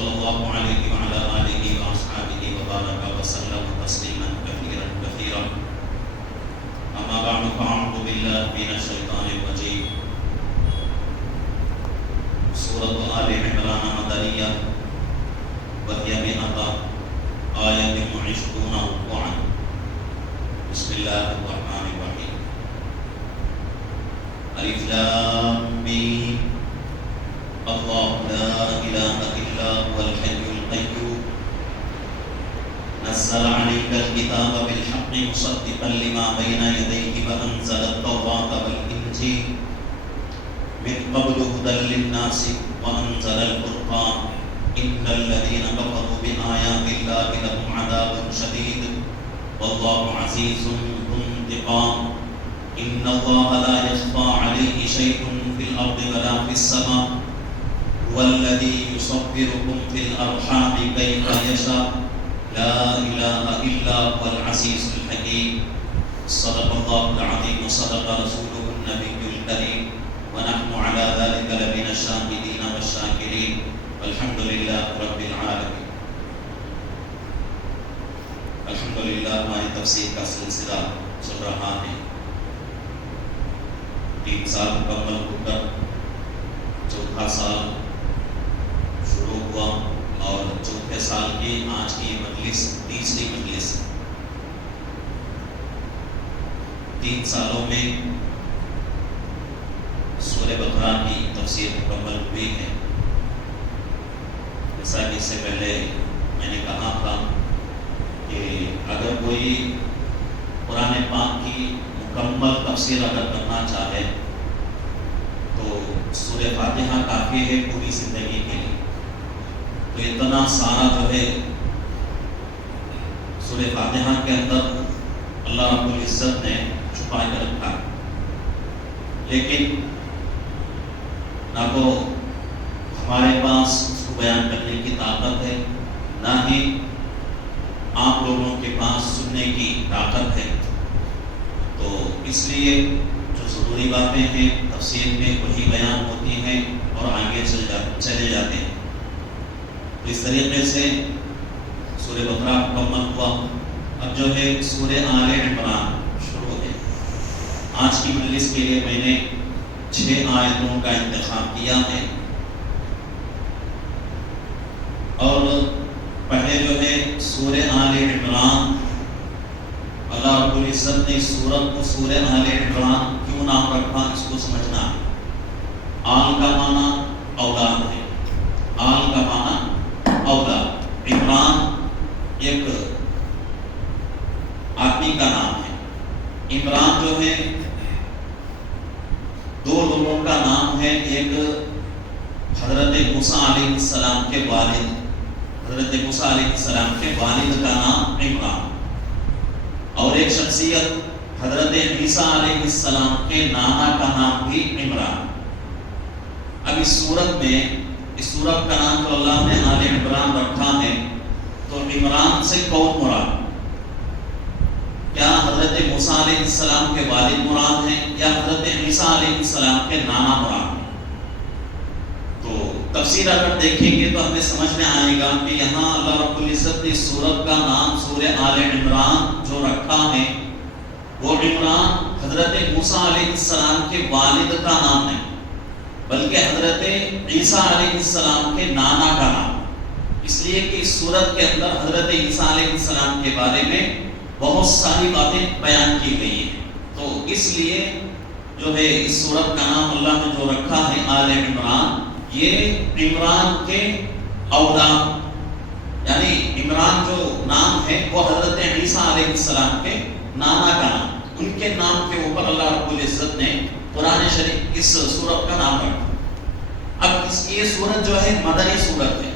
صلی اللہ علیہ وعلی آلہ واصحابہ وبارک وسلم تسلیما کثیرا کثیرا اما بعد فاعوذ باللہ من الشیطان الرجیم سورۃ آل عمران مدنیہ وہی مئۃ آیۃ وعشرون رکوعا بسم اللہ الرحمن الرحیم الف لام میم اللہ لا الہ الا هو الحی القیوم نزل علیک الکتاب بالحق مصدقا لما بین یدیہ وانزل التوراۃ والانجیل من قبل هدى للناس وانزل الفرقان ان الذين كفروا بآيات الله لهم عذاب شديد والله عزيز ذو انتقام ان الله لا يخفى عليه شيء في الارض ولا في السماء هو الذي يصوركم في الارحام كيف يشاء لا اله الا هو العزيز الحكيم صدق الله العظيم وصدق رسوله النبي الكريم ونحن على ذلك لمن الشاهدين والشاكرين والحمد لله رب العالمين. الحمدللہ ہماری تفسیر کا سلسلہ چل رہا ہے. 3 سال مکمل ہو کر چوتھا سال شروع ہوا اور چوتھے سال کی آج کی مجلس تیسری مجلس. 3 سالوں میں سورہ بقرہ کی تفسیر مکمل ہوئی ہے. جیسا کہ اس سے پہلے میں نے کہا تھا کہ اگر کوئی قرآن پاک کی مکمل تفسیر اگر کرنا چاہے تو سورہ فاتحہ کافی ہے پوری زندگی کے لیے. تو اتنا سارا جو ہے سورہ فاتحہ کے اندر اللہ رب العزت نے چھپا کر رکھا. لیکن نہ تو ہمارے پاس اس کو بیان کرنے کی طاقت ہے، نہ ہی آپ لوگوں کے پاس سننے کی طاقت ہے. تو اس لیے جو ضروری باتیں ہیں تفسیر میں وہی بیان ہوتی ہیں اور آگے چلے جاتے ہیں. تو اس طریقے سے سورہ بقرہ مکمل ہوا. اب جو ہے سورہ آل عمران شروع ہے. آج کی مجلس کے لیے میں نے 6 آیتوں کا انتخاب کیا ہے اور پہلے جو ہے سورہ آل عمران، اللہ رب العزت نے اس سورت کو سورہ آل عمران کیوں نام رکھا اس کو سمجھنا ہے. آل کا معنی اولاد ہے، آل کا معنی اولاد. عمران ایک آدمی کا نام ہے. عمران جو ہے 2 لوگوں کا نام ہے. ایک حضرت موسیٰ علیہ السلام کے والد، حضرت موسیٰ علیہ السلام کے والد کا نام عمران، اور ایک شخصیت حضرت عیسیٰ علیہ السلام کے نانا کا نام بھی عمران. اب اس سورت کا نام جو اللہ نے آل عمران رکھا ہے تو عمران سے کون مراد؟ کیا حضرت موسیٰ علیہ السلام کے والد مراد ہیں یا حضرت عیسیٰ علیہ السلام کے نانا مراد ہیں؟ تو تفسیر اگر دیکھیں گے تو ہمیں سمجھ میں آئے گا کہ یہاں اللہ رب العزت نے سورت کا نام سورہ آل عمران جو رکھا ہے وہ عمران حضرت موسیٰ علیہ السلام کے والد کا نام نہیں بلکہ حضرت عیسیٰ علیہ السلام کے نانا کا نام. اس لیے کہ اس سورت کے اندر حضرت عیسیٰ علیہ السلام کے بارے میں بہت ساری باتیں بیان کی گئی ہیں. تو اس لیے جو ہے اس سورت کا نام اللہ نے جو رکھا ہے آل عمران، یہ عمران کے اولاد، یعنی عمران جو نام ہے وہ حضرت عیسیٰ علیہ السلام کے نانا کا نام، ان کے نام کے اوپر اللہ رب العزت نے قرآن شریف اس سورت کا نام رکھا. اب یہ سورت جو ہے مدنی سورت ہے.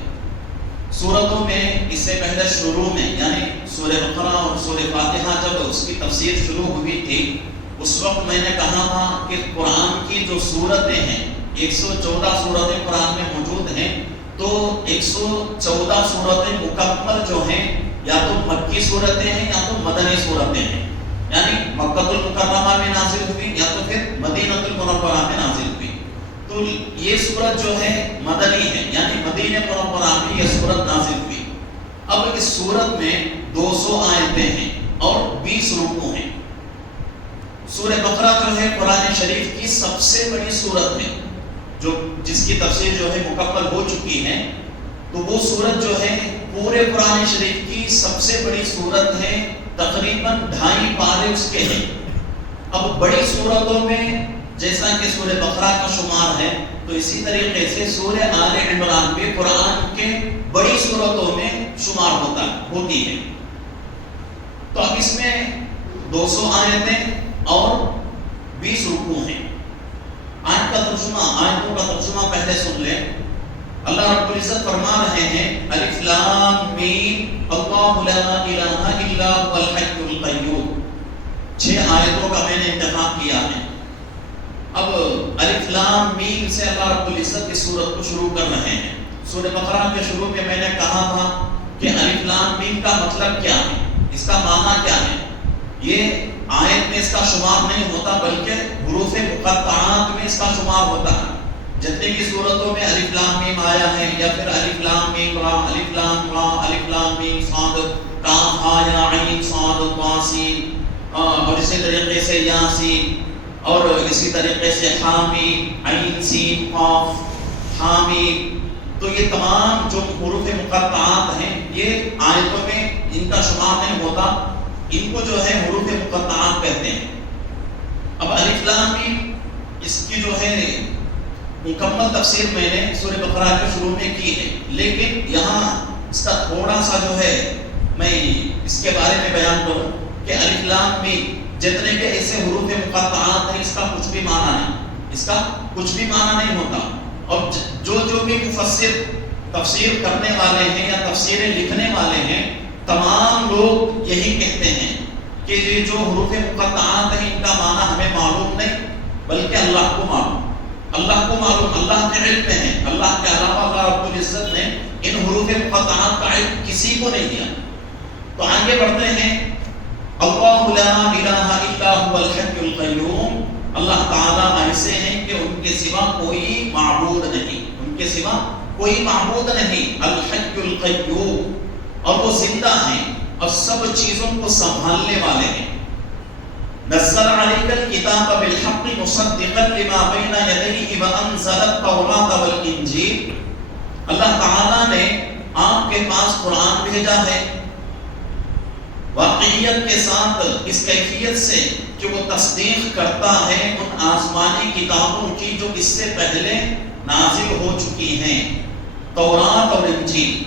سورتوں میں اس سے پہلے شروع میں یعنی سورہ بقرہ اور سورہ فاتحہ جب اس کی تفسیر شروع ہوئی تھی اس وقت میں نے کہا تھا کہ قرآن کی جو سورتیں ہیں 114 سورتیں قرآن میں موجود ہیں، تو 114 سورتیں مکمل جو ہیں یا تو مکی سورتیں ہیں یا تو مدنی سورتیں ہیں. یعنی مکہ المکرمہ میں نازل ہوئی یا تو پھر مدینہ المنورہ میں نازل ہوئی. تو یہ سورت جو ہے مدنی ہے، یعنی مدینہ منورہ عمران میں یہ سورت نازل ہوئی۔ اب اس سورت میں 200 آیتیں ہیں اور 20 رکوع ہیں۔ سورہ بقرہ جو ہے قرآن شریف کی سب سے بڑی سورت ہے، جو جس کی تفسیر جو ہے مکمل ہو چکی ہے۔ تو وہ سورت جو ہے پورے قرآن شریف کی سب سے بڑی سورت ہے، تقریباً 2.5 پارے اس کے ہیں۔ اب بڑی سورتوں میں جیسا کہ سورہ بقرہ کا شمار ہے، تو اسی طریقے سے سورہ آل عمران بھی قرآن کے بڑی سورتوں میں شمار ہوتی ہے۔ تو اب اس میں 200 آیتیں اور 20 رکوع ہیں۔ آیتوں کا ترجمہ پہلے سن لیں۔ اللہ رب العزت فرما رہے ہیں الف لام میم اللہ لا الہ الا هو الحی القیوم۔ 6 آیتوں کا میں نے انتخاب کیا ہے۔ اب الف لام میم سے اللہ رب العزت اس سورت کو شروع کر رہے ہیں۔ سورہ بقرہ کے شروع میں میں نے کہا تھا کہ الف لام میم کا مطلب کیا ہے، اس کا معنی کیا ہے۔ یہ آیت میں اس کا شمار نہیں ہوتا، بلکہ حروف مقطعات میں اس کا شمار ہوتا ہے۔ جتنی بھی صورتوں میں الف لام میم آیا ہے، یا پھر الف لام میم را، الف لام را، الف لام میم صاد، کاف ہا یا عین صاد طا سین، اور اسی طریقے سے یاسین، اور اسی طریقے سے حامیم عین سین قاف حامیم، تو یہ تمام جو حروف مقطعات ہیں یہ آیتوں میں ان کا شمار نہیں ہوتا، ان کو جو ہے حروف مقطعات کہتے ہیں۔ اب الف لام میم اس کی جو ہے مکمل تفسیر میں نے سورہ بقرہ کے شروع میں کی ہے، لیکن یہاں اس کا تھوڑا سا جو ہے میں اس کے بارے میں بیان کروں کہ الف لام میم جتنے کے ایسے حروف مقطعات ہیں، اس کا کچھ بھی معنی نہیں، اس کا کچھ بھی معنی نہیں ہوتا۔ اور جو بھی مفسر تفسیر کرنے والے ہیں یا تفسیریں لکھنے والے ہیں، تمام لوگ یہی کہتے ہیں کہ یہ جو حروف مقطعات ہیں ان کا معنی ہمیں معلوم نہیں، بلکہ اللہ کو معلوم، اللہ کو معلوم، اللہ کے علم میں ہے۔ اللہ کے علاوہ اللہ رب العزت نے ان حروف مقطعات کا علم کسی کو نہیں دیا۔ تو آگے بڑھتے ہیں۔ اللہ لا الہ الا هو الحی القیوم، اللہ تعالیٰ ایسے ہیں کہ ان کے سوا کوئی معبود نہیں، ان کے سوا کوئی معبود نہیں، الحی القیوم، اور وہ زندہ ہیں اور سب چیزوں کو سنبھالنے والے ہیں۔ نزل علیک الکتاب بالحق مصدقا لما بین یدیہ وانزل التوراۃ والانجیل، اللہ تعالیٰ نے آپ کے پاس قرآن بھیجا ہے واقعیت کے ساتھ، اس کیفیت سے کہ وہ تصدیق کرتا ہے ان آسمانی کتابوں کی جو اس سے پہلے نازل ہو چکی ہیں، تورات اور انجیل۔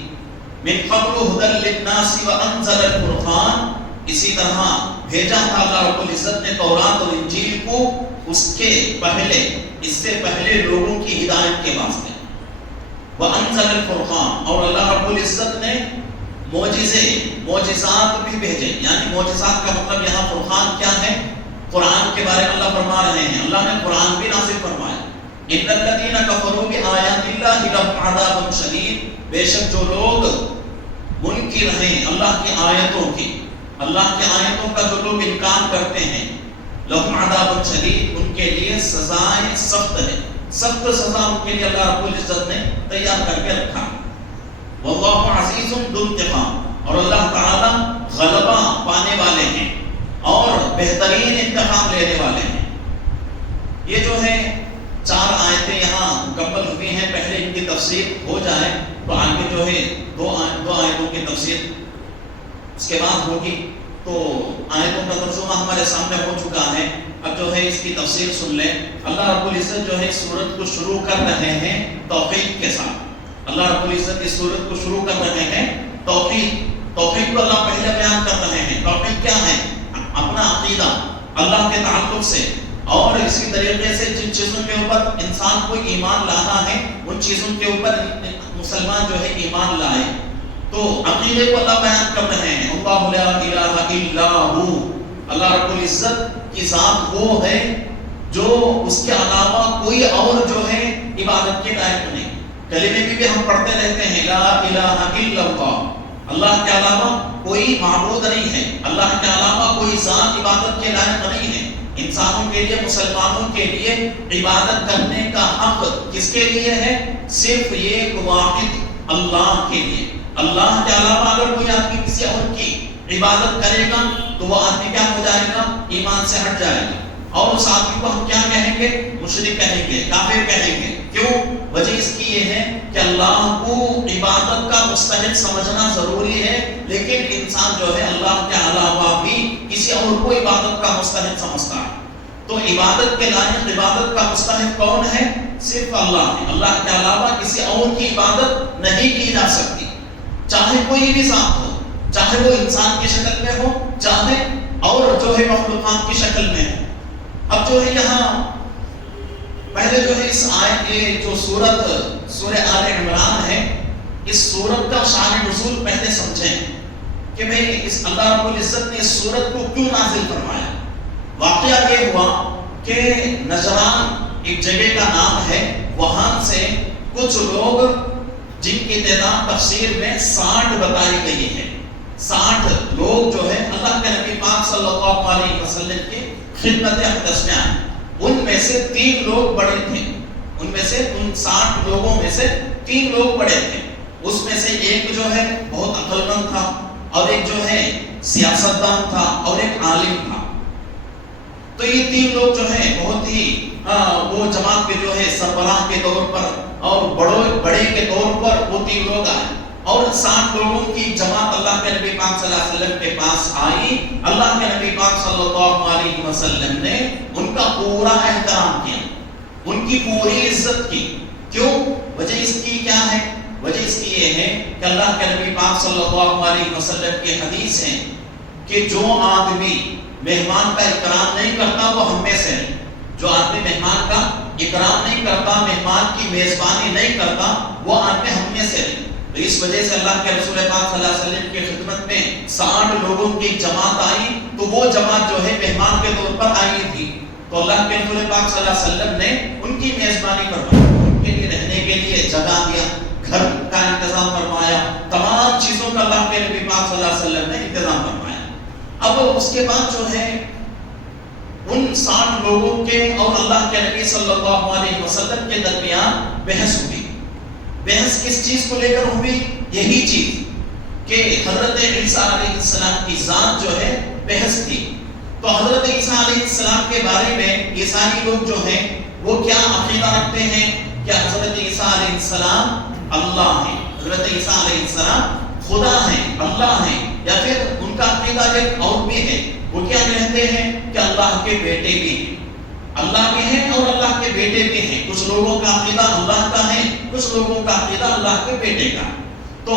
من قبل ہدی للناس وانزل الفرقان، اسی طرح بھیجا تھا اللہ رب العزت نے تورات اور انجیل کو اس کے پہلے، اس سے پہلے لوگوں کی ہدایت کے واسطے۔ وانزل الفرقان، اور اللہ رب العزت نے معجزات بھی بھیجے، یعنی معجزات کا مطلب یہاں فرقان کیا ہے؟ قرآن کے بارے میں اللہ فرما رہے ہیں، اللہ نے قرآن بھی نازل فرمایا۔ ان الذین کفروا بآیات اللہ لهم عذاب شدید، بے شک جو لوگ منکر ہیں اللہ کی آیتوں کی، اللہ کی آیتوں کا جو لوگ انکار کرتے ہیں، لهم عذاب شدید، ان کے لیے سزائیں سخت ہے، سخت سزا ان کے لیے اللہ رب العزت نے تیار کر کے رکھا۔ واللہ عزیز ذو انتقام، اور اللہ تعالی غلبہ پانے والے ہیں اور بہترین انتقام لینے والے ہیں۔ یہ جو ہے 4 آیتیں یہاں مکمل ہوئی ہیں، پہلے ان کی تفسیر ہو جائے تو آگے جو ہے 2 آیتوں کی تفسیر اس کے بعد ہوگی۔ تو آیتوں کا ترجمہ ہمارے سامنے ہو چکا ہے، اب جو ہے اس کی تفسیر سن لیں۔ اللہ رب العزت جو ہے سورت کو شروع کر رہے ہیں توحید کے ساتھ۔ اللہ رب العزت اس سورت کو شروع کر رہے ہیں توحید کو اللہ پہلے بیان کر رہے ہیں۔ توحید کیا ہے؟ اپنا عقیدہ اللہ کے تعلق سے، اور اسی طریقے سے جن چیزوں کے اوپر انسان کو ایمان لانا ہے ان چیزوں کے اوپر مسلمان جو ہے ایمان لائے۔ تو عقیدے کو اللہ بیان کر رہے ہیں۔ اللہ لا الہ الا ہو، اللہ رب العزت کی ذات وہ ہے جو اس کے علاوہ کوئی اور جو ہے عبادت کے لائق نہیں۔ کلمے میں بھی ہم پڑھتے رہتے ہیں لا الہ الا اللہ، اللہ کے علاوہ کوئی معبود نہیں ہے، اللہ کے علاوہ کوئی ذات عبادت کے لائق نہیں ہے۔ انسانوں کے لیے، مسلمانوں کے لیے عبادت کرنے کا حق کس کے لیے ہے؟ صرف ایک واحد اللہ کے لیے. اللہ کے علاوہ اگر کوئی آدمی کسی اور کی عبادت کرے گا تو وہ آدمی کیا ہو جائے گا؟ ایمان سے ہٹ جائے گا. اور اس آدمی کو ہم کیا کہیں گے؟ مشرک کہیں گے، کافر کہیں گے. کیوں؟ وجہ اس کی یہ ہے کہ اللہ کو عبادت کا مستحق سمجھنا ضروری ہے، لیکن انسان جو ہے اللہ کے علاوہ بھی کسی اور کو عبادت کا مستحق سمجھتا ہے. تو عبادت کے لائق، عبادت کا مستحق کون ہے؟ صرف اللہ ہے. اللہ کے علاوہ کسی اور کی عبادت نہیں کی جا سکتی، چاہے کوئی بھی ذات ہو، چاہے وہ انسان کی شکل میں ہو، چاہے اور جو ہے مخلوقات کی شکل میں ہو. اب جو ہے یہاں پہلے جو ہے اس آیت یہ جو سورہ آل عمران ہے، اس سورت کا شان نزول پہلے سمجھیں کہ بھئی اس اللہ رب العزت نے اس سورت کو کیوں نازل فرمایا. واقعہ یہ ہوا کہ نجران ایک جگہ کا نام ہے، وہاں سے کچھ لوگ جن کی تعداد تفسیر میں 60 بتائی گئی ہے، 60 لوگ جو ہے اللہ کے نبی پاک صلی اللہ علیہ وسلم کی خدمت اقدس میں آئے. ان میں سے 3 لوگ بڑے تھے، ان میں سے ان 60 لوگوں میں سے 3 لوگ بڑے تھے. اس میں سے ایک جو ہے بہت عقل مند تھا، اور ایک جو ہے سیاستدان تھا، اور ایک عالم تھا. تو یہ 3 لوگ جو ہے بہت ہی وہ جماعت کے جو ہے سربراہ کے طور پر اور بڑے کے طور پر وہ 3 لوگ آئے. اور 60 لوگوں کی جماعت اللہ کے نبی پاک صلی اللہ علیہ وسلم کے پاس آئی. اللہ کے نبی پاک صلی اللہ علیہ وسلم نے ان کا پورا احترام کیا، ان کی پوری عزت کی. کیوں؟ وجہ اس کی کیا ہے؟ وجہ اس کی یہ ہے کہ اللہ کے نبی پاک صلی اللہ علیہ وسلم کی حدیث ہے کہ جو آدمی مہمان کا اکرام نہیں کرتا وہ ہم میں سے نہیں. جو آدمی مہمان کا اکرام نہیں کرتا، مہمان کی میزبانی نہیں کرتا، وہ آدمی ہم میں سے نہیں. تو اس وجہ سے اللہ کے رسول پاک صلی اللہ علیہ وسلم کی خدمت میں 60 لوگوں کی جماعت آئی. تو وہ جماعت جو ہے مہمان کے طور پر آئی تھی. تو اللہ کے رسول پاک صلی اللہ علیہ وسلم نے ان کی میزبانی کروائی، ان کے لیے رہنے کے لیے جگہ دیا، گھر کا انتظام فرمایا، تمام چیزوں کا اللہ کے نبی پاک صلی اللہ علیہ وسلم نے انتظام فرمایا. اب اس کے بعد جو ہے ان 60 لوگوں کے اور اللہ کے نبی صلی اللہ علیہ وسلم کے درمیان بحث ہوئی. بحث کس چیز کو لے کر ہوئی؟ یہی چیز کہ حضرت عیسیٰ علیہ السلام کی ذات جو ہے بحث تھی. تو حضرت عیسیٰ علیہ السلام کے بارے میں عیسائی لوگ جو ہیں وہ کیا عقیدہ رکھتے ہیں کہ حضرت عیسیٰ علیہ السلام اللہ ہیں، حضرت عیسیٰ علیہ السلام خدا ہیں، اللہ ہیں، یا پھر ان کا عقیدہ ایک اور بھی ہے. وہ کیا کہتے ہیں کہ اللہ کے بیٹے بھی ہیں، اللہ بھی ہیں اور اللہ کے بیٹے بھی ہیں. کچھ لوگوں کا عقیدہ اللہ کا ہے، کچھ لوگوں کا عقیدہ اللہ کے بیٹے کا. تو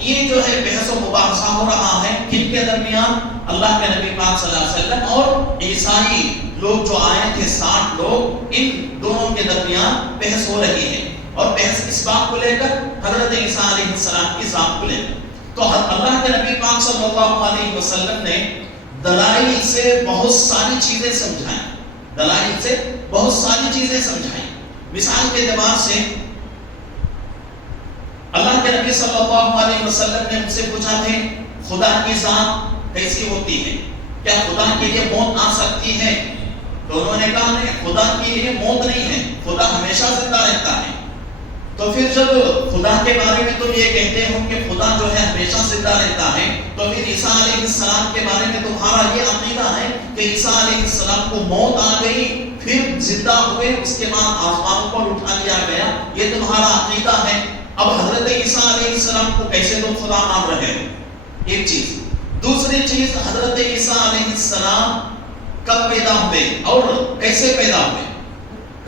یہ جو ہے بحث و مباحثہ ہو رہا ہے کن کے درمیان؟ اللہ کے نبی پاک صلی اللہ علیہ وسلم اور عیسائی لوگ جو آئے تھے 60 لوگ، ان دونوں کے درمیان بحث ہو رہی ہے. اور بحث کس بات کو لے کر؟ حضرت عیسیٰ علیہ السلام کی ذات کو لے کر. تو اللہ کے نبی پاک صلی اللہ علیہ وسلم نے دلائل سے بہت ساری چیزیں سمجھائیں، دلائل سے بہت ساری چیزیں سمجھائیں. مثال کے اعتبار سے اللہ کے نبی صلی اللہ علیہ وسلم نے ان سے پوچھا تھے خدا کی ذات کیسی ہوتی ہے؟ کیا خدا کے لیے موت آ سکتی ہے؟ تو انہوں نے کہا نہیں، خدا کے لیے موت نہیں ہے، خدا ہمیشہ زندہ رہتا ہے. تو پھر جب خدا کے بارے میں تم یہ کہتے ہو کہ خدا جو ہے ہمیشہ زندہ رہتا ہے، تو پھر عیسیٰ علیہ السلام کے بارے میں تمہارا یہ عقیدہ ہے کہ عیسیٰ علیہ السلام کو موت آ گئی، پھر زندہ ہوئے، اس کے بعد آسمانوں پر اٹھا لیا گیا، یہ تمہارا عقیدہ ہے. اب حضرت عیسیٰ علیہ السلام کو کیسے تم خدا مان رہے ہو؟ ایک چیز. دوسری چیز، حضرت عیسیٰ علیہ السلام کب پیدا ہوئے اور کیسے پیدا ہوئے؟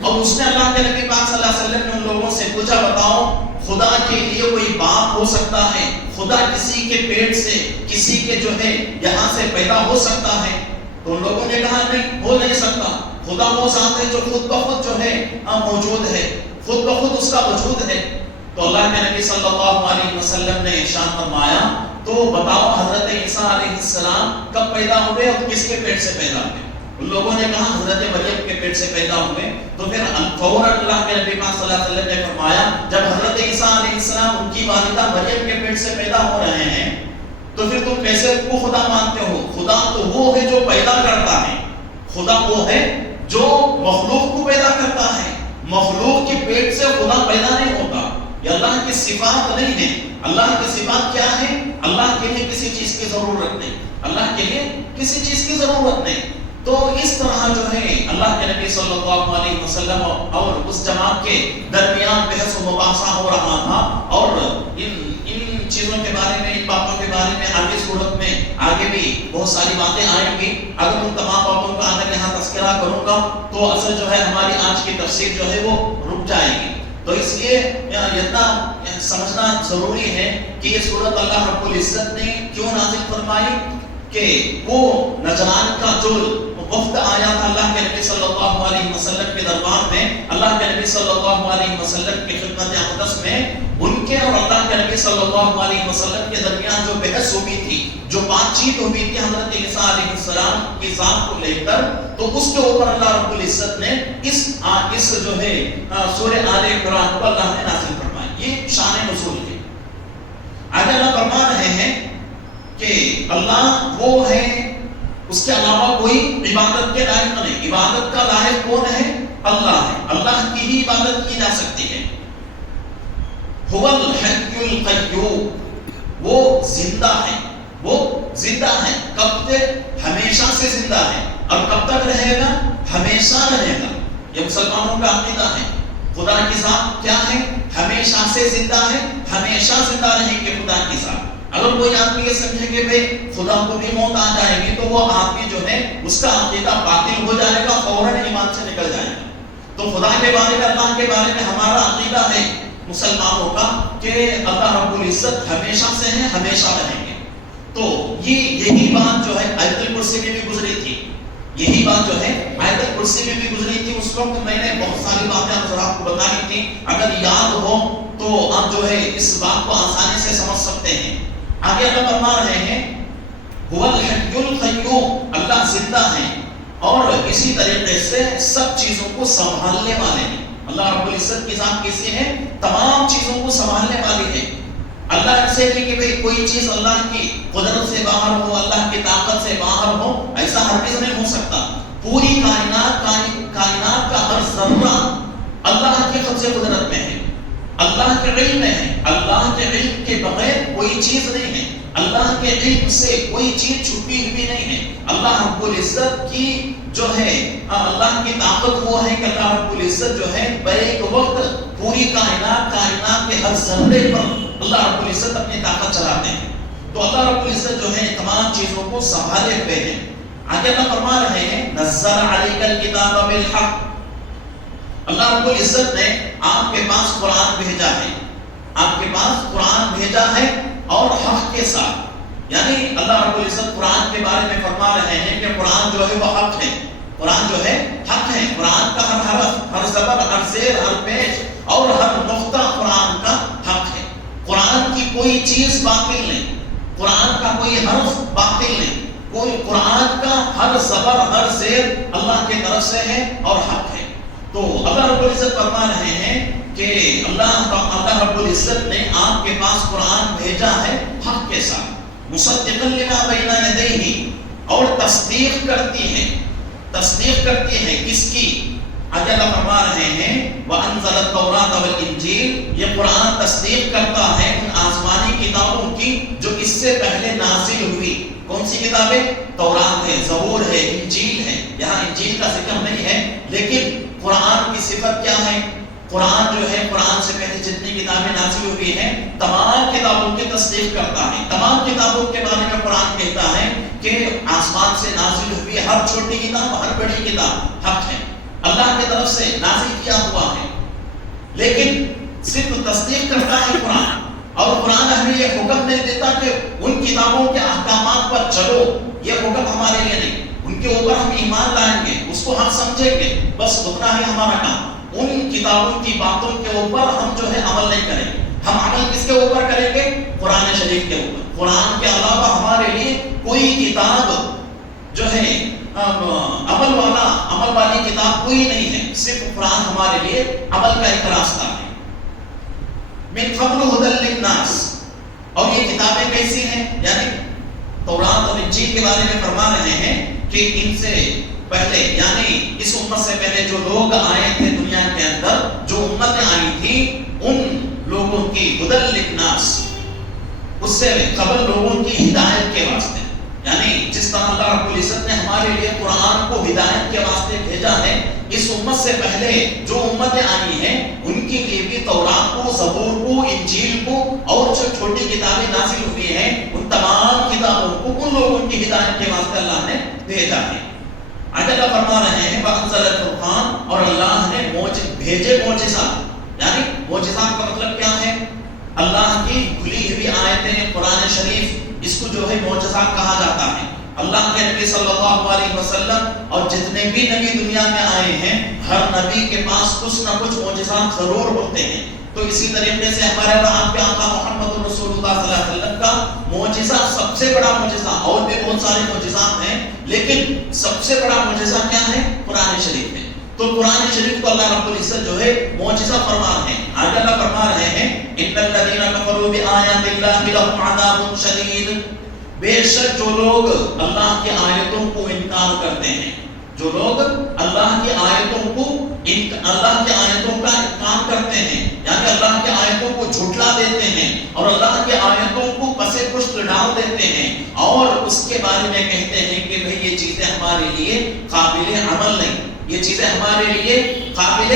اور اس نے اللہ کے نبی پاک صلی اللہ علیہ وسلم نے ان لوگوں سے پوچھا بتاؤ خدا کے لیے کوئی باپ ہو سکتا ہے؟ خدا کسی کے پیٹ سے، کسی کے جو ہے یہاں سے پیدا ہو سکتا ہے؟ تو ان لوگوں نے کہا نہیں، ہو نہیں سکتا. خدا وہ ذات ہے جو خود بخود جو ہے موجود ہے، خود بخود اس کا وجود ہے. تو اللہ کے نبی صلی اللہ علیہ وسلم نے ارشاد فرمایا تو بتاؤ حضرت عیسیٰ علیہ السلام کب پیدا ہوئے اور کس کے پیٹ سے پیدا ہوئے؟ ان لوگوں نے کہا حضرت مریم کے پیٹ سے پیدا ہوئے. تو پھر فوراً اللہ کے نبی پاک صلی اللہ علیہ وسلم نے فرمایا جب حضرت عیسیٰ علیہ السلام ان کی والدہ مریم کے پیٹ سے پیدا ہو رہے ہیں تو پھر تم کیسے ان کو خدا مانتے ہو؟ خدا تو وہ ہے جو پیدا کرتا ہے، خدا وہ ہے جو مخلوق کو پیدا کرتا ہے. مخلوق کے پیٹ سے خدا پیدا نہیں ہوتا. یہ اللہ کی صفات نہیں ہے. اللہ کی صفات کیا ہے؟ اللہ کے لیے کسی چیز کی ضرورت نہیں، اللہ کے لیے کسی چیز کی ضرورت نہیں. تو اس طرح جو ہے اللہ کے نبی صلی اللہ علیہ وسلم اور اس جماعت کے درمیان بحث و مباحثہ ہو رہا تھا، اور ان چیزوں کے بارے میں، ان باتوں کے بارے میں آگے صورت میں آگے بھی بہت ساری باتیں آئیں گی. اگر ان تمام باتوں کا اگر یہاں تذکرہ کروں گا تو اصل جو ہے ہماری آج کی تفسیر جو ہے وہ رک جائے گی. تو اس لیے اتنا سمجھنا ضروری ہے کہ یہ صورت اللہ رب العزت نے کیوں نازل فرمائی کہ وہ نجران کا جو وفد آیا تھا اللہ کے نبی صلی اللہ علیہ وسلم کے دربار میں، اللہ کے نبی صلی اللہ علیہ وسلم کی خدمت اقدس میں، ان کے اور اللہ کے نبی صلی اللہ علیہ وسلم کے درمیان جو بحث ہوئی تھی، جو بات چیت ہوئی تھی حضرت عیسیٰ علیہ السلام کی ذات کو لے کر، تو اس کے اوپر اللہ رب العزت نے اس جو ہے سورہ آل عمران کو اللہ نے نازل فرمائی. یہ شان نزول ہے. آگے اللہ فرما رہے ہیں کہ اللہ وہ ہے، اس کے علاوہ کوئی عبادت کے لائق نہیں. عبادت کا لائق کون ہے؟ اللہ ہے. اللہ کی ہی عبادت کی جا سکتی ہے. هو الحی القیوم، وہ زندہ ہے، وہ زندہ ہے. کب تک؟ ہمیشہ سے زندہ ہے. اور کب تک رہے گا؟ ہمیشہ رہے گا. یہ مسلمانوں کا عقیدہ ہے. خدا کی ذات کیا ہے؟ ہمیشہ سے زندہ ہے، ہمیشہ زندہ رہے گی خدا کی ذات. اگر کوئی آدمی یہ سمجھے کہ بھئی خدا کو بھی موت آ جائے گی تو وہ آدمی جو ہے اس کا عقیدہ باطل ہو جائے گا، فوراً ایمان سے نکل جائے گا. تو خدا کے بارے میں، اللہ کے بارے میں ہمارا عقیدہ ہے مسلمانوں کا کہ اللہ رب العزت ہمیشہ سے ہیں، ہمیشہ رہیں گے. تو یہی بات جو ہے آیت الکرسی میں بھی گزری تھی. یہی بات جو ہے آیت الکرسی میں بھی گزری تھی. اس وقت میں نے بہت ساری باتیں آپ کو بتائی تھی. اگر یاد ہو تو آپ جو ہے اس بات کو آسانی سے سمجھ سکتے ہیں. آگے اللہ فرما رہے ہیں هو الحی القیوم، اللہ زندہ ہے اور اسی طریقے سے سب چیزوں کو سنبھالنے والے ہیں. اللہ رب العزت کی ذات کیسی ہے؟ تمام چیزوں کو سنبھالنے والی ہے. اللہ ایسے نہیں کہ بھئی کوئی چیز اللہ کی قدرت سے باہر ہو، اللہ کی طاقت سے باہر ہو، ایسا ہرگز نہیں ہو سکتا. پوری کائنات کا ہر ذرہ اللہ کی قبضے قدرت میں ہے، اللہ کے علم میں ہے. اللہ کے علم کے بغیر کوئی چیز نہیں ہے. اللہ کے علم سے کوئی چیز چھپی ہوئی نہیں ہے. اللہ رب العزت کی جو ہے اللہ کی طاقت وہ ہے کہ اللہ رب العزت جو ہے بیک وقت پوری کائنات کے ہر ذرے پر اللہ رب العزت اپنی طاقت چلاتے ہیں. تو اللہ رب العزت جو ہے تمام چیزوں کو سنبھالے ہوئے ہیں. آگے اللہ فرما رہے ہیں نزل علیک الکتاب بالحق، اللہ رب العزت نے آپ کے پاس قرآن بھیجا ہے، آپ کے پاس قرآن بھیجا ہے اور حق کے ساتھ. یعنی اللہ رب العزت قرآن کے بارے میں فرما رہے ہیں کہ قرآن جو ہے وہ حق ہے. قرآن جو ہے حق ہے. قرآن کا ہر حرف، ہر زبر، ہر زیر، ہر پیش اور ہر نقطہ قرآن کا حق ہے. قرآن کی کوئی چیز باطل نہیں، قرآن کا کوئی حرف باطل نہیں. کوئی قرآن کا ہر زبر، ہر زیر اللہ کی طرف سے ہے اور حق ہے. تو اللہ رب العزت فرما رہے ہیں کہ اللہ رب العزت نے آپ کے پاس قرآن بھیجا ہے حق کے ساتھ، مصدقا لما بین یدیہ، اور تصدیق کرتی ہے کس کی؟ آگے اللہ فرما رہے ہیں وَأَنزَلَ التَّوْرَاةَ وَالْإِنْجِيلَ، یہ قرآن تصدیق کرتا ہے ان آسمانی کتابوں کی جو اس سے پہلے نازل ہوئی. کون سی کتابیں؟ تورات ہے، زبور ہے، انجیل ہے. یہاں انجیل کا ذکر نہیں ہے، لیکن قرآن کی صفت کیا ہے؟ قرآن جو ہے قرآن سے پہلے جتنی کتابیں نازل ہوئی ہیں تمام کتابوں کی تصدیق کرتا ہے. تمام کتابوں کے بارے میں قرآن کہتا ہے کہ آسمان سے نازل ہوئی ہر چھوٹی کتاب، ہر بڑی کتاب حق ہے، اللہ کی طرف سے نازل کیا ہوا ہے. لیکن صرف تصدیق کرتا ہے قرآن، اور قرآن ہمیں یہ حکم نہیں دیتا کہ ان کتابوں کے احکامات پر چلو. یہ حکم ہمارے لیے نہیں. ان کے اوپر ہم ایمان لائیں گے، اس کو ہم سمجھیں گے، بس اتنا ہی ہمارا کام. ان کتابوں کی باتوں کے اوپر ہم جو ہے عمل نہیں کریں گے. ہم عمل کس کے اوپر کریں گے؟ قرآن شریف کے اوپر. قرآن کے علاوہ ہمارے لیے کوئی کتاب جو ہے عمل والی کتاب کوئی نہیں ہے. صرف قرآن ہمارے لیے عمل کا ایک راستہ ہے. من قبل هدى للناس، اور یہ کتابیں کیسی ہیں؟ یعنی تورات اور انجیل کے بارے میں فرما رہے ہیں کہ ان سے پہلے، یعنی اس امت سے پہلے جو لوگ آئے تھے دنیا کے اندر، جو امتیں آئی تھی، ان لوگوں کی ہدل للناس، اس سے قبل لوگوں کی ہدایت کے واسطے، یعنی جس طرح اللہ رب العزت نے ہمارے لیے قرآن کو ہدایت کے واسطے بھیجا ہے، اس امت سے پہلے جو امتیں آئی ہیں ان کے لیے بھی تورات کو، زبور کو، انجیل کو اور جو چھوٹی کتابیں نازل ہوئی ہیں ان تمام کتابوں کو ان لوگوں کی ہدایت کے واسطے اللہ نے بھیجا ہے۔ آج اللہ فرما رہے ہیں وَأَنزَلَ الْفُرْقَانَ، اور اللہ نے بھیجے معجزات، یعنی معجزات کا مطلب کیا ہے؟ اللہ کی کھلی ہوئی آیتیں، قرآن شریف، اس کو جو ہے معجزات کہا جاتا ہے۔ اللہ کے نبی صلی اللہ علیہ وسلم اور جتنے بھی نبی دنیا میں آئے ہیں، ہر نبی کے پاس کچھ نہ کچھ معجزات ضرور ہوتے ہیں۔ تو اسی طریقے سے ہمارے آپ کے آقا محمد رسول اللہ صلی اللہ علیہ وسلم کا معجزہ، سب سے بڑا معجزہ، اور بھی بہت سارے معجزات ہیں لیکن سب سے بڑا معجزہ کیا ہے؟ قرآن شریف ہے۔ تو قرآن شریف کو اللہ رب العزت جو ہے معجزہ فرما رہے ہیں۔ آج اللہ فرما رہے ہیں ان الذین کفروا بآیات اللہ لهم عذاب شدید، بے شک جو لوگ اللہ کی آیتوں کو انکار کرتے ہیں، جو لوگ اللہ کی آیتوں کو اللہ کی آیتوں کا انکار کرتے ہیں، یعنی اللہ کی آیتوں کو جھٹلا دیتے ہیں اور اللہ کی آیتوں کو پس پشت ڈال دیتے ہیں اور اس کے بارے میں کہتے ہیں کہ بھئی یہ چیزیں ہمارے لیے قابل عمل نہیں، یہ چیزیں ہمارے لیے قابل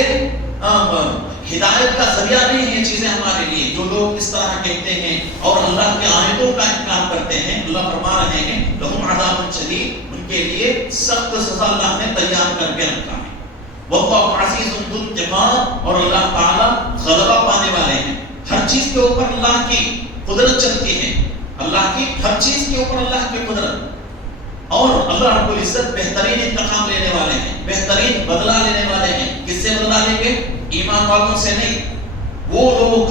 ہدایت کا ذریعہ نہیں ہے، یہ چیزیں ہمارے لیے، جو لوگ اس طرح کہتے ہیں اور اللہ کی آیتوں کا انکار کرتے ہیں، اللہ فرما رہے ہیں لہم عذاب شدید، ان کے لیے سخت سزا اللہ نے تیار کر کے رکھا ہے۔ واللہ عزیز ذو انتقام، اور اللہ تعالیٰ غلبہ پانے والے ہیں۔ ہر چیز کے اوپر اللہ کی قدرت چلتی ہے، اللہ کی ہر چیز کے اوپر اللہ کی قدرت، اور اللہ رب العزت بہترین انتقام لینے والے ہیں، بہترین بدلہ لینے والے ہیں۔ کس سے بدلہ لیں گے؟ ایمان والوں سے نہیں۔ وہ لوگ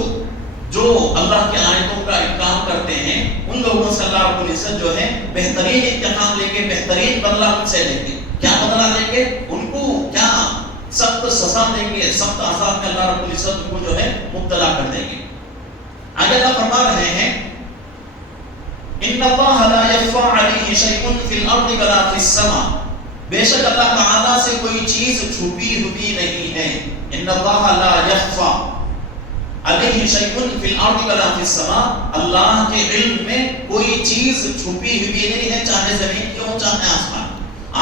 جو اللہ کی آیتوں کا انکار کرتے ہیں ان لوگوں سے اللہ رب العزت جو ہے بہترین انتقام لیں گے، بہترین بدلہ ان سے لیں گے۔ کیا بدلہ لیں گے؟ ان کو کیا سخت سزا دیں گے، سخت عذاب میں اللہ رب العزت ان کو جو ہے مبتلا کر دیں گے۔ آگے اللہ فرما رہے ہیں ان اللہ لا یخفی علیہ شیء فی الارض ولا فی السماء، بے شک اللہ تعالیٰ سے کوئی چیز چھپی ہوئی نہیں ہے۔ ان اللہ لا یخفی علیہ شیء فی الارض ولا فی السماء، اللہ کے علم میں کوئی چیز چھپی ہوئی نہیں ہے، چاہے زمین کی ہو چاہے آسمان،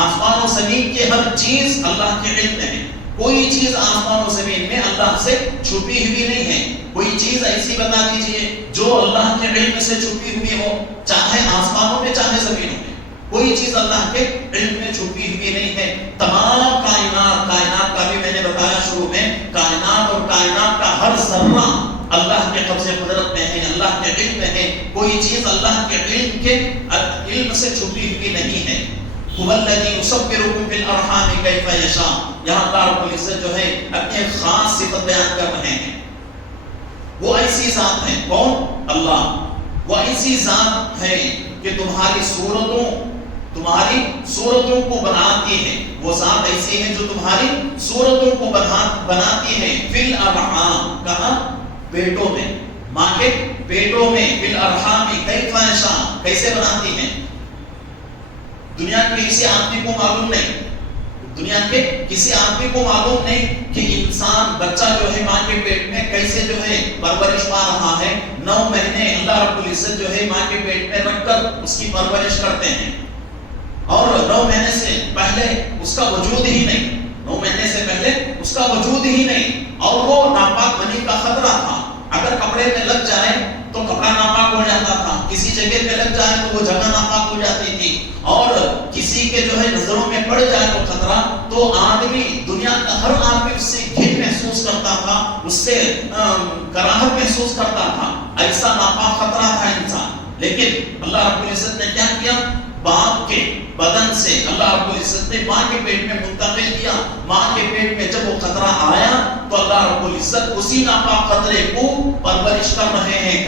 آسمان و زمین کی ہر چیز اللہ کے علم میں ہے۔ کوئی چیز آسمان و زمین میں اللہ سے چھپی ہوئی نہیں ہے۔ کوئی چیز ایسی بتا دیجئے جو اللہ کے علم سے چھپی ہوئی ہو، چاہے آسمانوں میں چاہے زمینوں میں، کوئی چیز اللہ کے علم میں چھپی ہوئی نہیں ہے۔ تمام کائنات کا بھی میں نے بتایا شروع میں، کائنات اور کائنات کا ہر ذرہ اللہ کے قبضے قدرت میں ہے، اللہ کے علم میں ہے، کوئی چیز اللہ کے علم سے چھپی ہوئی نہیں ہے۔ هو الذي يصوركم في الارحام كيف يشاء، یہاں اللہ رب العزت جو ہے اپنی خاص صفت بیان کر رہے ہیں۔ وہ ایسی ذات ہے، کون؟ اللہ۔ وہ ایسی ذات ہے کہ تمہاری صورتوں کو بناتی ہے، وہ ذات ایسی ہے جو تمہاری صورتوں کو بناتی ہے۔ فی الارحام، کہاں؟ پیٹوں میں، ماں کے پیٹوں میں، فی الارحام کیف یشاء، کیسے بناتی ہے؟ دنیا کے کسی آدمی کو معلوم نہیں، دنیا کے کسی آدمی کو معلوم نہیں کہ انسان بچہ جو ہے ماں کے پیٹ میں کیسے جو ہے پرورش پا رہا ہے۔ 9 مہینے اللہ رب العزت جو ہے ماں کے پیٹ میں رکھ کر اس کی پرورش کرتے ہیں، اور 9 مہینے سے پہلے اس کا وجود ہی نہیں، 9 مہینے سے پہلے اس کا وجود ہی نہیں، اور وہ ناپاک منی کا خطرہ تھا۔ اگر کپڑے میں لگ جائے تو کپڑا ناپاک ہو جاتا تھا، کسی جگہ پہ لگ جائے تو وہ جگہ ناپاک ہو جاتی تھی، اور کسی کے جو ہے نظروں میں پڑ جائے تو خطرہ، تو آدمی، دنیا کا ہر آدمی اس سے گھن محسوس کرتا تھا، اس سے کراہت محسوس کرتا تھا، ایسا ناپاک خطرہ تھا انسان۔ لیکن اللہ رب العزت نے کیا کیا؟ باپ کے بدن سے اللہ رب العزت نے ماں کے پیٹ میں منتقل کیا۔ ماں کے پیٹ میں جب وہ خطرہ آیا تو اللہ رب العزت اسی ناپاک خطرے کو پرورش کر رہے ہیں۔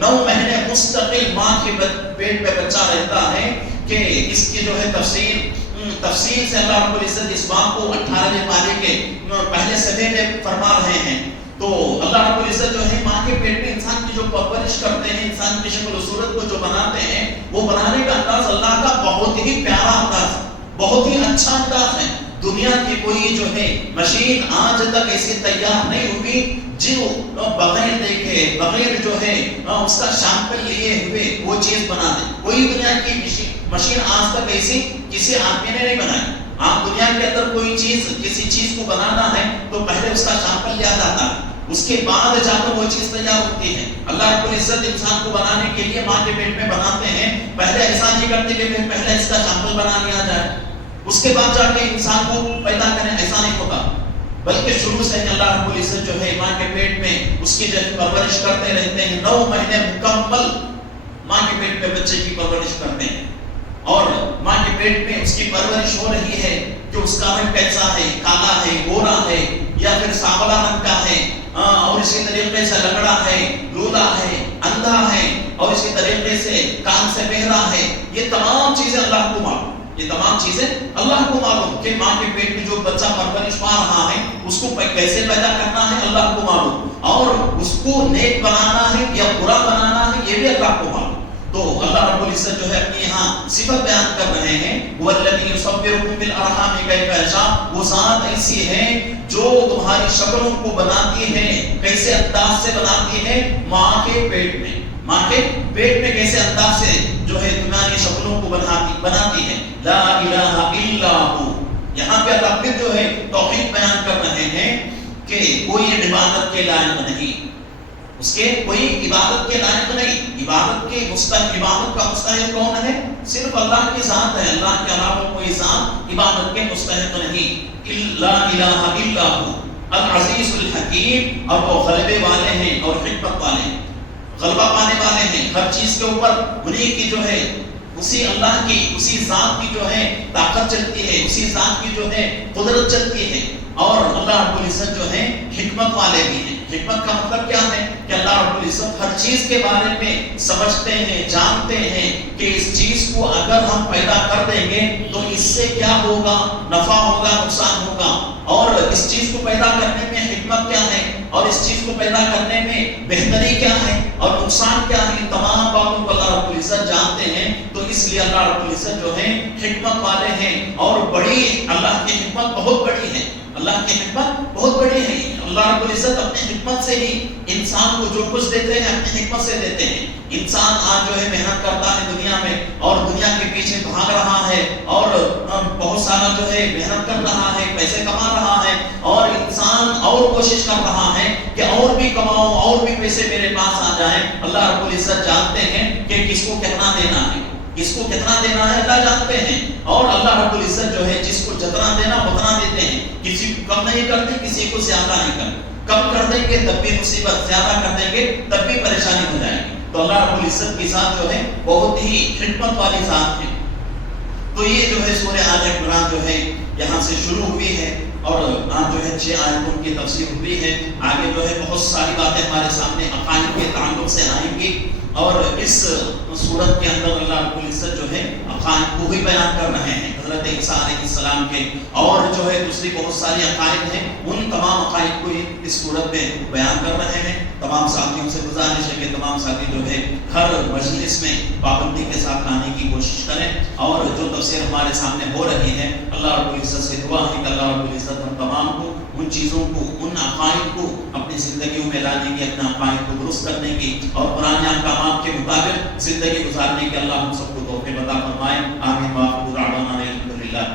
9 مہینے مستقل ماں کے پیٹ میں بچہ رہتا ہے کہ اس کی جو ہے تفصیل سے اللہ رب العزت اس بات کو 18ویں پارے کے پہلے صفحے میں فرما رہے ہیں۔ تو اللہ رب العزت جو ہے ماں کے پیٹ میں انسان کی جو پرورش کرتے ہیں، انسان کی شکل و صورت کو جو بناتے ہیں، وہ بنانے کا انداز اللہ کا بہت ہی پیارا انداز، بہت ہی اچھا انداز ہے۔ دنیا کی کوئی جو ہے مشین آج تک ایسی تیار نہیں ہوئی جو بغیر دیکھے بغیر جو ہے اس کا شامپل لیے ہوئے وہ چیز بنا دے. کوئی دنیا کی مشین آج تک ایسی کسی آدمی نے نہیں بنائی. آپ دنیا کے اندر کوئی چیز کسی چیز کو بنانا ہے تو پہلے اس کا شامپل لیا جاتا ہے, اس کے بعد جا کر وہ چیز تیار ہوتی ہے. اللہ رب العزت انسان کو بنانے کے لیے ماں کے پیٹ میں بناتے ہیں, پہلے ایسا نہیں کرتے کہ پہلے اس کا شامپل بنا لیا جائے اس کے بعد جا کے انسان کو پیدا کریں, ایسا نہیں ہوتا. بلکہ شروع سے اللہ رب العزت جو ہے ماں کے پیٹ میں اس کی پرورش کرتے رہتے ہیں. 9 مہینے مکمل ماں کے پیٹ میں بچے کی پرورش کرتے ہیں, اور ماں کے پیٹ میں اس کی پرورش ہو رہی ہے کہ اس کا رنگ کیسا ہے, کالا ہے, گورا ہے یا پھر سانولا رنگ کا ہے, اور اسی طریقے سے لگڑا ہے, لولا ہے, اندھا ہے, اور اسی طریقے سے کان سے بہرا ہے. یہ تمام چیزیں اللہ کو معلوم, یہ تمام چیزیں اللہ کو معلوم کہ ماں کے پیٹ میں جو بچہ پرورش پا رہا ہے اس کو کیسے پیدا کرنا ہے اللہ کو معلوم, اور اس کو نیک بنانا ہے یا برا بنانا ہے یہ بھی اللہ کو معلوم. تو اللہ رب العزت جو ہے اپنی یہاں صفت بیان کر رہے ہیں, وَالَّذِي يُصَوِّرُكُم فِي كَيْفَ يَشَاءُ, وہ ذات ایسی ہے جو تمہاری شکلوں کو بناتی ہے, کیسے انداز سے بناتی ہے, ماں کے پیٹ میں. ماں کے پیٹ میں کیسے انداز سے جو ہے تمہاری شکلوں کو بناتی ہے. لا الہ الا ہو, یہاں پہ اللہ پھر جو ہے توحید بیان کر رہے ہیں کہ کوئی عبادت کے لائق نہیں, اس کے کوئی عبادت کے لائق نہیں. عبادت کے عبادت کا مستحق کون ہے؟ صرف اللہ کی ذات ہے. اللہ کے علاوہ کوئی ذات عبادت کے مستحق نہیں. لا الہ الا ہو العزیز الحکیم, اور وہ غلبے والے ہیں اور حکمت والے ہیں, غلبہ پانے والے ہیں ہر چیز کے اوپر. انہیں کی جو ہے اسی اللہ کی اسی ذات کی جو ہے طاقت چلتی ہے, اسی ذات کی جو ہے قدرت چلتی ہے. اور اللہ رب العزت جو ہے حکمت والے بھی ہیں. حکمت کا مطلب کیا ہے کہ اللہ رب العزت ہر چیز کے بارے میں سمجھتے ہیں, جانتے ہیں کہ اس چیز کو اگر ہم پیدا کر دیں گے تو اس سے کیا ہوگا, نفع ہوگا, نقصان ہوگا, اور اس چیز کو پیدا کرنے میں حکمت کیا ہے, اور اس چیز کو پیدا کرنے میں بہتری کیا ہے اور نقصان کیا ہے. تمام باتوں کو اللہ رب العزت جانتے ہیں. تو اس لیے اللہ رب العزت جو ہے حکمت والے ہیں, اور بڑی اللہ کی حکمت بہت بڑی ہے. اللہ کی حکمت بہت بڑی ہے. اللہ رب العزت اپنی حکمت سے ہی انسان کو جو کچھ دیتے ہیں اپنی حکمت سے دیتے ہیں. انسان آج جو ہے محنت کرتا ہے دنیا میں, اور دنیا کے پیچھے بھاگ رہا ہے, اور بہت سارا جو ہے محنت کر رہا ہے, پیسے کما رہا ہے, اور انسان اور کوشش کر رہا ہے کہ اور بھی کماؤں, اور بھی پیسے میرے پاس آ جائیں. اللہ رب العزت جانتے ہیں کہ کس کو کتنا دینا ہے, کس کو کتنا دینا ہے اللہ جانتے ہیں. اور اللہ رب العزت جو ہے جس کو جتنا دینا اتنا دیتے ہیں, کسی کو کم نہیں کرتے, کسی کو زیادہ نہیں کرتے. کم کر دیں گے تب بھی مصیبت, زیادہ کر دیں گے تب بھی پریشانی ہو جائے گی. تو اللہ رب العزت کی ذات جو ہے بہت ہی حکمت والی ذات ہے. تو یہ جو ہے سورہ آل عمران جو ہے یہاں سے شروع ہوئی ہے, اور آج جو ہے 6 آیتوں کی تفسیر ہوئی ہے. آگے جو ہے بہت ساری باتیں ہمارے سامنے عقائد کے تعلق سے آئیں گی, اور اس صورت کے اندر اللہ رب العزت جو ہے عقائد کو ہی بیان کر رہے ہیں حضرت عیسیٰ علیہ السلام کے, اور جو ہے دوسری بہت ساری عقائد ہیں, ان تمام عقائد کو اس صورت میں بیان کر رہے ہیں. تمام ساتھیوں سے گزارش ہے کہ تمام ساتھی جو ہے ہر مجلس میں پابندی کے ساتھ لانے کی کوشش کریں, اور جو تفسیر ہمارے سامنے ہو رہی ہے اللہ رب العزت سے دعا ہے کہ اللہ رب العزت ہم تمام کو ان چیزوں کو, ان عقائد کو اپنی زندگیوں میں لانے کی, اپنے عقائد کو درست کرنے کی, اور قرآن احکامات کے مطابق زندگی گزارنے کے اللہ ہم سب کو توفیق عطا فرمائے. آمین. وآخر دعوانا الحمدللہ.